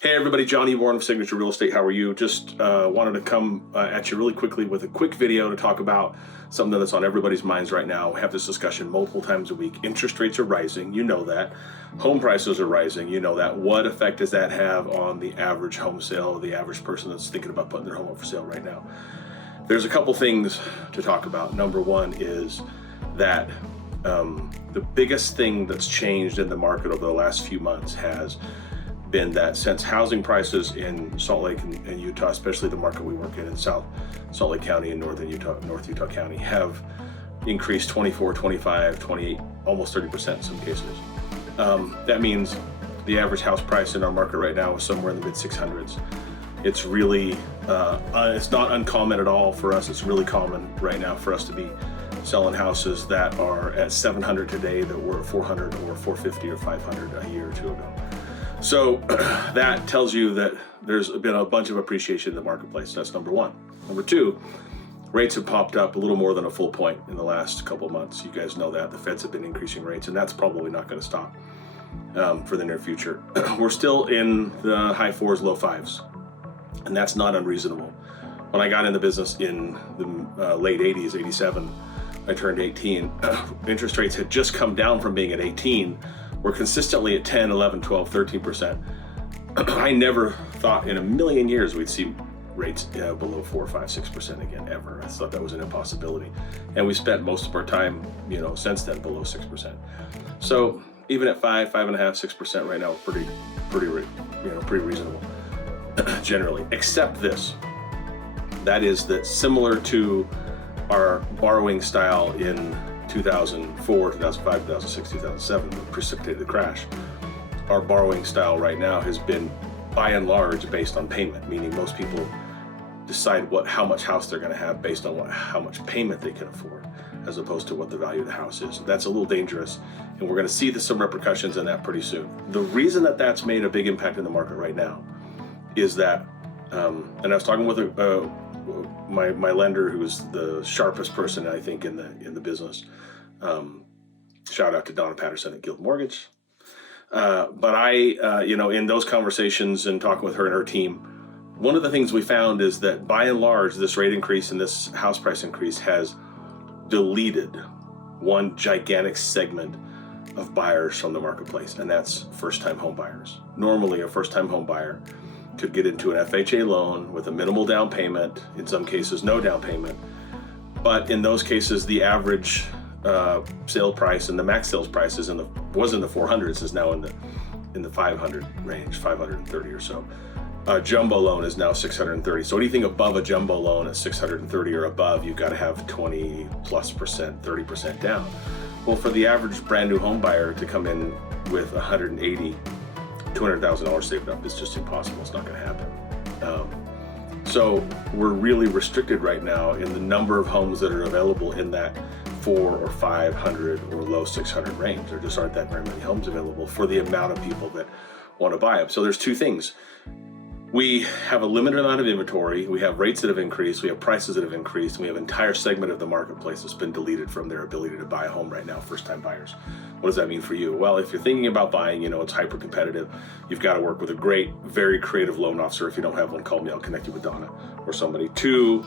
Hey everybody, Jon Eborn of Signature Real Estate. How are you? Just wanted to come at you really quickly with a quick video to talk about something that's on everybody's minds right now. We have this discussion multiple times a week. Interest rates are rising, you know that. Home prices are rising, you know that. What effect does that have on the average home sale, the average person that's thinking about putting their home up for sale right now? There's a couple things to talk about. Number one is that the biggest thing that's changed in the market over the last few months has been that since housing prices in Salt Lake and Utah, especially the market we work in South Salt Lake County and North Utah County, have increased 24, 25, 28, almost 30% in some cases. That means the average house price in our market right now is somewhere in the mid 600s. It's really, it's not uncommon at all for us. It's really common right now for us to be selling houses that are at 700 today that were 400 or 450 or 500 a year or two ago. So that tells you that there's been a bunch of appreciation in the marketplace. That's number one. Number two, rates have popped up a little more than a full point in the last couple of months. You guys know that. The Feds have been increasing rates, and that's probably not going to stop for the near future. We're still in the high fours, low fives, and that's not unreasonable. When I got in the business in the late 80s, 87, I turned 18. Interest rates had just come down from being at 18. We're consistently at 10, 11, 12, 13%. I never thought in a million years we'd see rates below 4, 5, 6% again, ever. I thought that was an impossibility. And we spent most of our time, since then below 6%. So even at 5, 5.5, 6% right now, pretty reasonable, generally, except this. That is that similar to our borrowing style in 2004, 2005, 2006, 2007, that precipitated the crash. Our borrowing style right now has been, by and large, based on payment, meaning most people decide how much house they're going to have based on how much payment they can afford, as opposed to what the value of the house is. That's a little dangerous, and we're going to see some repercussions in that pretty soon. The reason that that's made a big impact in the market right now is that, and I was talking with my lender, who is the sharpest person I think in the business. Shout out to Donna Patterson at Guild Mortgage. But I, in those conversations and talking with her and her team, one of the things we found is that by and large, this rate increase and this house price increase has deleted one gigantic segment of buyers from the marketplace, and that's first-time home buyers. Normally, a first-time home buyer could get into an FHA loan with a minimal down payment, in some cases no down payment. But in those cases, the average sale price and the max sales price was in the 400s, is now in the 500 range, 530 or so. A jumbo loan is now 630. So anything above a jumbo loan at 630 or above, you've got to have 20+%, 30% down. Well, for the average brand new home buyer to come in with $200,000 saved up, it's just impossible. It's not going to happen. So we're really restricted right now in the number of homes that are available in that 400 or 500 or low 600 range. There just aren't that very many homes available for the amount of people that want to buy them. So there's two things. We have a limited amount of inventory, we have rates that have increased, we have prices that have increased, and we have an entire segment of the marketplace that's been deleted from their ability to buy a home right now, first-time buyers. What does that mean for you? Well, if you're thinking about buying, it's hyper-competitive. You've got to work with a great, very creative loan officer. If you don't have one, call me, I'll connect you with Donna or somebody. Two,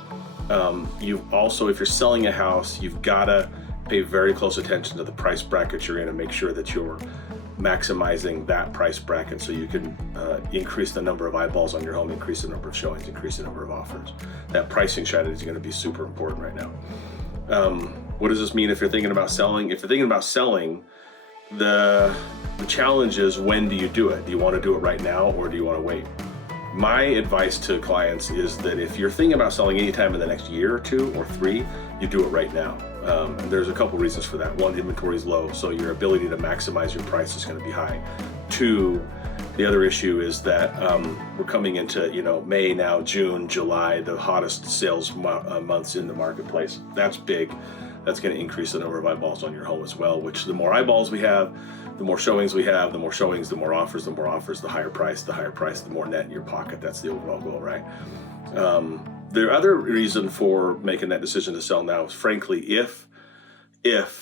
you've also, if you're selling a house, you've got to pay very close attention to the price bracket you're in and make sure that you're maximizing that price bracket so you can increase the number of eyeballs on your home, increase the number of showings, increase the number of offers. That pricing strategy is going to be super important right now. What does this mean if you're thinking about selling? If you're thinking about selling, the challenge is, when do you do it? Do you want to do it right now, or do you want to wait? My advice to clients is that if you're thinking about selling anytime in the next year or 2 or 3, you do it right now. And there's a couple reasons for that. One, inventory is low, so your ability to maximize your price is going to be high. 2, the other issue is that we're coming into May now, June, July, the hottest sales months in the marketplace. That's big. That's going to increase the number of eyeballs on your home as well, which the more eyeballs we have, the more showings we have, the more showings, the more offers, the higher price, the more net in your pocket. That's the overall goal, right? The other reason for making that decision to sell now is, frankly, if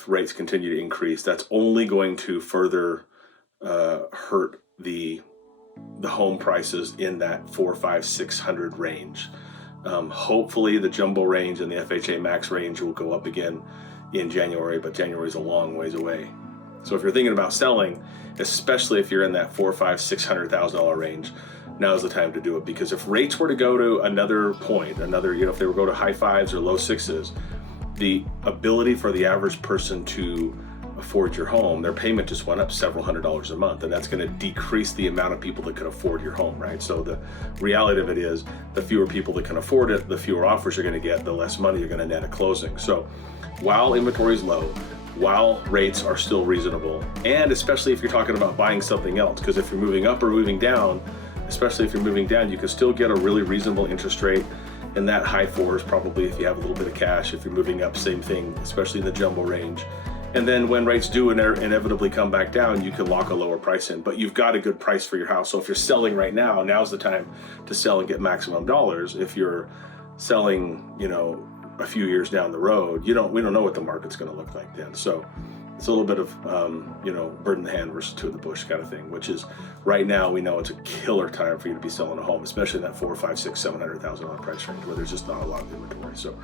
rates continue to increase, that's only going to further hurt the the home prices in that 400, 500, 600 range. Hopefully the jumbo range and the FHA max range will go up again in January, but January is a long ways away. So if you're thinking about selling, especially if you're in that $400,000, $500,000, $600,000 range, now's the time to do it. Because if rates were to go to another point, if they were to go to high fives or low sixes, the ability for the average person to afford your home, their payment just went up several $100s a month, and that's going to decrease the amount of people that can afford your home, right? So the reality of it is, the fewer people that can afford it, the fewer offers you're going to get, the less money you're going to net at closing. So while inventory is low, while rates are still reasonable, and especially if you're talking about buying something else, because if you're moving up or moving down, especially if you're moving down, you can still get a really reasonable interest rate in that high fours, probably if you have a little bit of cash. If you're moving up, same thing, especially in the jumbo range. And then when rates do inevitably come back down, you can lock a lower price in, but you've got a good price for your house. So if you're selling right now, now's the time to sell and get maximum dollars. If you're selling, a few years down the road, we don't know what the market's going to look like then. So it's a little bit of, bird in the hand versus two in the bush kind of thing, which is right now we know it's a killer time for you to be selling a home, especially in that $400,000, $500,000, $600,000, $700,000 price range where there's just not a lot of inventory. So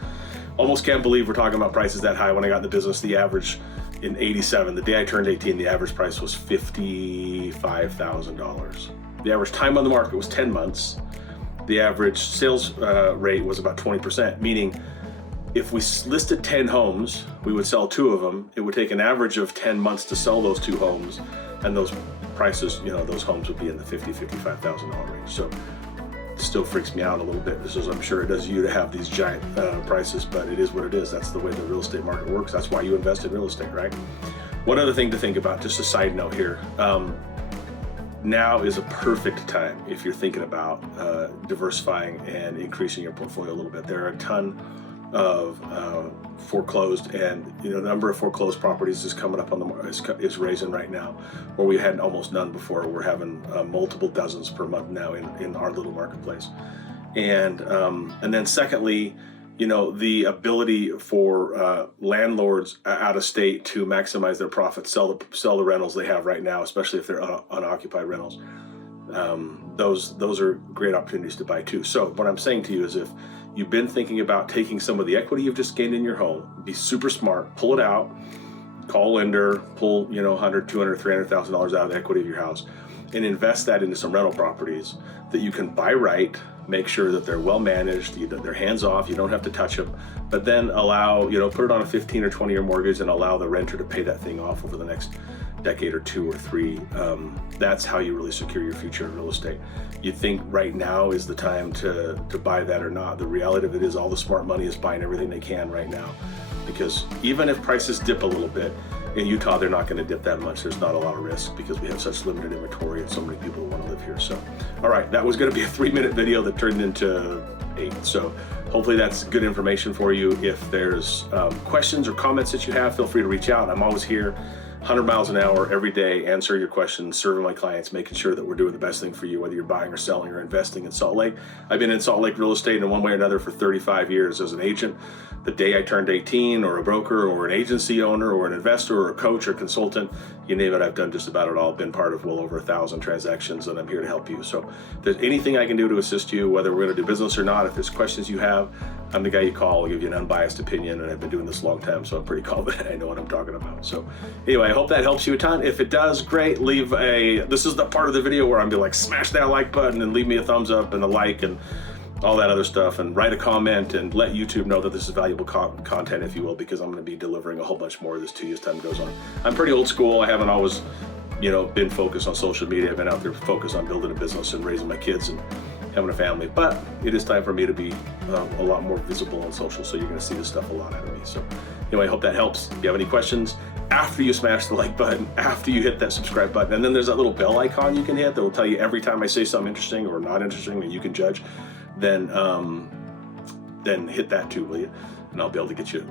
almost can't believe we're talking about prices that high. When I got in the business, the average in '87, the day I turned 18, the average price was $55,000. The average time on the market was 10 months. The average sales rate was about 20%, meaning if we listed 10 homes, we would sell 2 of them. It would take an average of 10 months to sell those 2 homes, and those prices, those homes would be in the $50,000, $55,000 range. So it still freaks me out a little bit. I'm sure it does you to have these giant prices, but it is what it is. That's the way the real estate market works. That's why you invest in real estate, right? One other thing to think about, just a side note here. Now is a perfect time if you're thinking about diversifying and increasing your portfolio a little bit. There are a ton of foreclosed, and the number of foreclosed properties is coming up is raising right now, where we had almost none before. We're having multiple dozens per month now in our little marketplace, and then secondly, the ability for landlords out of state to maximize their profits, sell the rentals they have right now, especially if they're unoccupied rentals. Those are great opportunities to buy too. So what I'm saying to you is, if you've been thinking about taking some of the equity you've just gained in your home, be super smart, pull it out, call lender, pull $100,000, $200,000, $300,000 out of the equity of your house, and invest that into some rental properties that you can buy right, make sure that they're well managed, they're hands off, you don't have to touch them, but then allow, put it on a 15 or 20 year mortgage and allow the renter to pay that thing off over the next decade or 2 or 3. That's how you really secure your future in real estate. You think right now is the time to buy that or not. The reality of it is, all the smart money is buying everything they can right now, because even if prices dip a little bit, in Utah, they're not going to dip that much. There's not a lot of risk because we have such limited inventory and so many people who want to live here. So, all right, that was going to be a 3-minute video that turned into 8. So hopefully that's good information for you. If there's questions or comments that you have, feel free to reach out. I'm always here, 100 miles an hour every day, answering your questions, serving my clients, making sure that we're doing the best thing for you, whether you're buying or selling or investing in Salt Lake. I've been in Salt Lake real estate in one way or another for 35 years as an agent. The day I turned 18, or a broker, or an agency owner, or an investor, or a coach, or consultant, you name it, I've done just about it all. Been part of well over 1,000 transactions, and I'm here to help you. So if there's anything I can do to assist you, whether we're going to do business or not, if there's questions you have, I'm the guy you call. I'll give you an unbiased opinion, and I've been doing this a long time, so I'm pretty confident I know what I'm talking about. So anyway, I hope that helps you a ton. If it does, great. This is the part of the video where I'm gonna smash that like button and leave me a thumbs up and a like and all that other stuff, and write a comment and let YouTube know that this is valuable content, if you will, because I'm going to be delivering a whole bunch more of this to you as time goes on. I'm pretty old school. I haven't always, been focused on social media. I've been out there focused on building a business and raising my kids and having a family, but it is time for me to be a lot more visible on social, so you're going to see this stuff a lot out of me. So anyway, I hope that helps. If you have any questions, after you smash the like button, after you hit that subscribe button, and then there's that little bell icon you can hit that will tell you every time I say something interesting or not interesting that you can judge, then hit that too, will you? And I'll be able to get you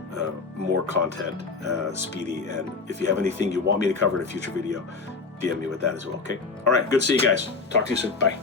more content speedy. And if you have anything you want me to cover in a future video, DM me with that as well, okay? All right, good to see you guys. Talk to you soon. Bye.